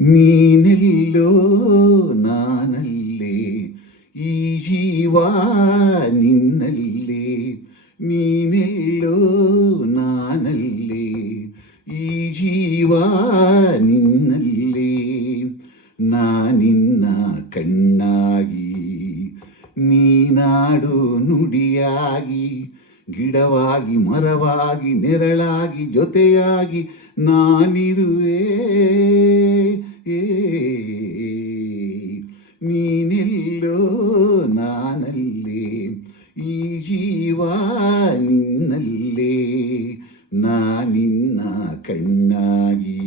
ನೀನೆಲ್ಲೋ ನಾನಲ್ಲೇ, ಈ ಜೀವ ನಿನ್ನಲ್ಲೇ. ನೀನೆಲ್ಲೋ ನಾನಲ್ಲೇ, ಈ ಜೀವ ನಿನ್ನಲ್ಲೇ. ನಾನಿನ್ನ ಕಣ್ಣಾಗಿ, ನೀನಾಡು ನುಡಿಯಾಗಿ, ಗಿಡವಾಗಿ ಮರವಾಗಿ ನೆರಳಾಗಿ ಜೊತೆಯಾಗಿ ನಾನಿರುವೆ. ನೀನೆಲ್ಲೋ ನಾನಲ್ಲೇ, ಈ ಜೀವ ನಿನ್ನಲ್ಲೇ. ನಾನಿನ್ನ ಕಣ್ಣಾಗಿ,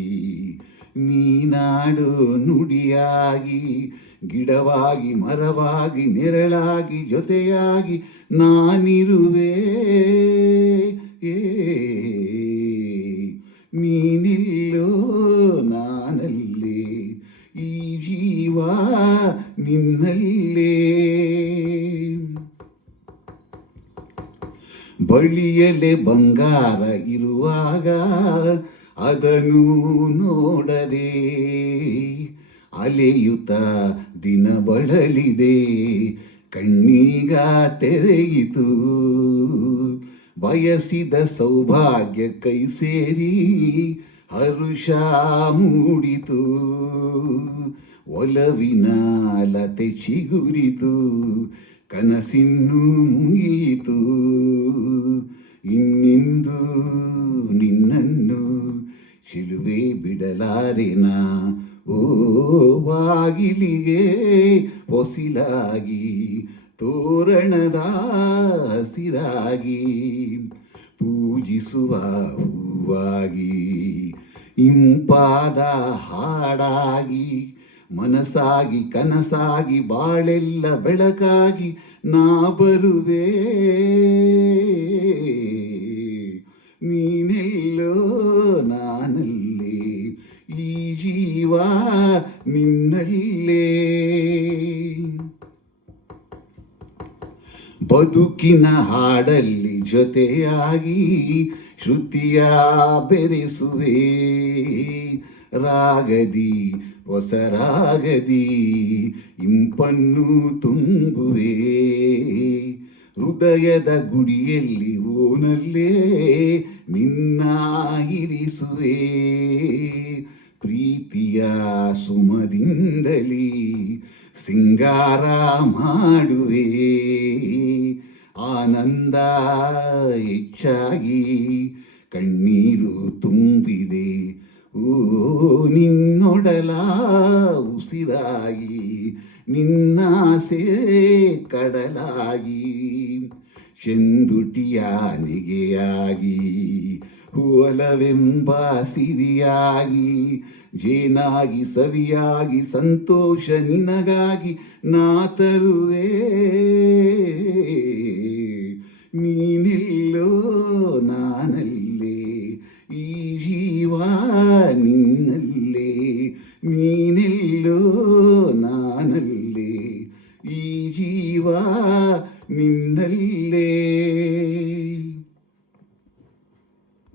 ನೀನಾಡು ನುಡಿಯಾಗಿ, ಗಿಡವಾಗಿ ಮರವಾಗಿ ನೆರಳಾಗಿ ಜೊತೆಯಾಗಿ ನಾನಿರುವೆ. ನೀನೆಲ್ಲೋ ನಾನಲ್ಲೇ, ಈ ಜೀವ ನಿನ್ನಲ್ಲೇ. ಬಳಿಯಲೆ ಬಂಗಾರ ಇರುವಾಗ ಅದನ್ನು ನೋಡದೆ, ಅಲೆಯುತ್ತ ದಿನ ಬಳಲಿದೆ, ಕಣ್ಣೀಗ ತೆರೆಯಿತು. ಬಯಸಿದ ಸೌಭಾಗ್ಯ ಕೈ ಸೇರಿ ಹರುಷ ಮೂಡಿತು. ಒಲವಿನ ಲತೆ ಚಿಗುರಿತು, ಕನಸಿನ್ನು ಮುಗಿಯಿತು. ಇನ್ನಿಂದು ನಿನ್ನನ್ನು ಶಿಲುವೆ ಬಿಡಲಾರೆನ. ಓ ಬಾಗಿಲಿಗೆ ಹೊಸಿಲಾಗಿ, ತೋರಣದ ಹಸಿರಾಗಿ, ಪೂಜಿಸುವ ಹೂವಾಗಿ, ಇಂಪಾದ ಹಾಡಾಗಿ, ಮನಸ್ಸಾಗಿ ಕನಸಾಗಿ ಬಾಳೆಲ್ಲ ಬೆಳಕಾಗಿ ನಾ ಬರುವೆ. ನೀನೆಲ್ಲೋ ನಾನಲ್ಲೇ, ಈ ಜೀವ ನಿನ್ನಲ್ಲೇ. ಬದುಕಿನ ಹಾಡಲ್ಲಿ ಜೊತೆಯಾಗಿ ಶ್ರುತಿಯ ಬೆರೆಸುವೆ. ರಾಗದಿ ಹೊಸ ರಾಗದಿ ಇಂಪನ್ನು ತುಂಬುವೆ. ಹೃದಯದ ಗುಡಿಯಲ್ಲಿ ಓನಲ್ಲೇ ನಿನ್ನ ಇರಿಸುವೆ. ಪ್ರೀತಿಯ ಸುಮದಿಂದಲೇ ಸಿಂಗಾರ ಮಾಡುವೆ. ಆನಂದ ಹೆಚ್ಚಾಗಿ ಕಣ್ಣೀರು ತುಂಬಿದೆ. ಓ ನಿನ್ನೊಡಲ ಉಸಿರಾಗಿ, ನಿನ್ನಾಸೆ ಕಡಲಾಗಿ, ಚೆಂದುಟಿಯ ನೆಗೆಯಾಗಿ, ಒಲವೆಂಬ ಸಿರಿಯಾಗಿ, ಜೇನಾಗಿ ಸವಿಯಾಗಿ ಸಂತೋಷ ನಿನಗಾಗಿ ನಾ ತರುವೆ. ನೀನೆಲ್ಲೋ ನಾನಲ್ಲೇ, ಈ ಜೀವ ನಿನ್ನಲ್ಲೇ. ನೀ